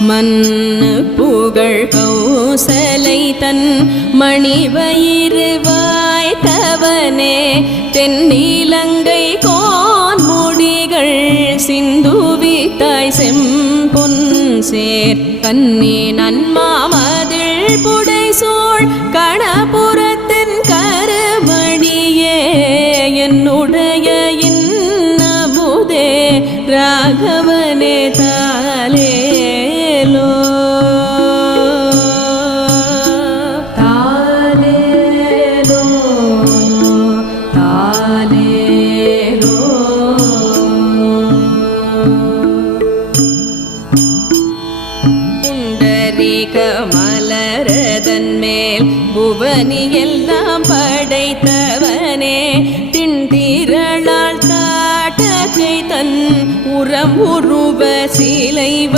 மன்னு புகழ் கௌசலை தன் மணிவயிறு வாய்த்தவனே தென்னிலங்கை கோன்முடிகள் சிந்துவித்தாய் செம்பொன் சேர் கண்ணி நன்மாமதில் புடைசூழ் கணபுரத்தின் கருமணியே என்னுடைய இன்னமுதே ராகவனே தாலேலோ தாலேலோ தாலேலோ. புண்டரீக மலரதன் மேல் புவனி எல்லாம் படைத்தவனே திண்டிரளால் தாட்டகை தன் உரம் உருவ சிலைவ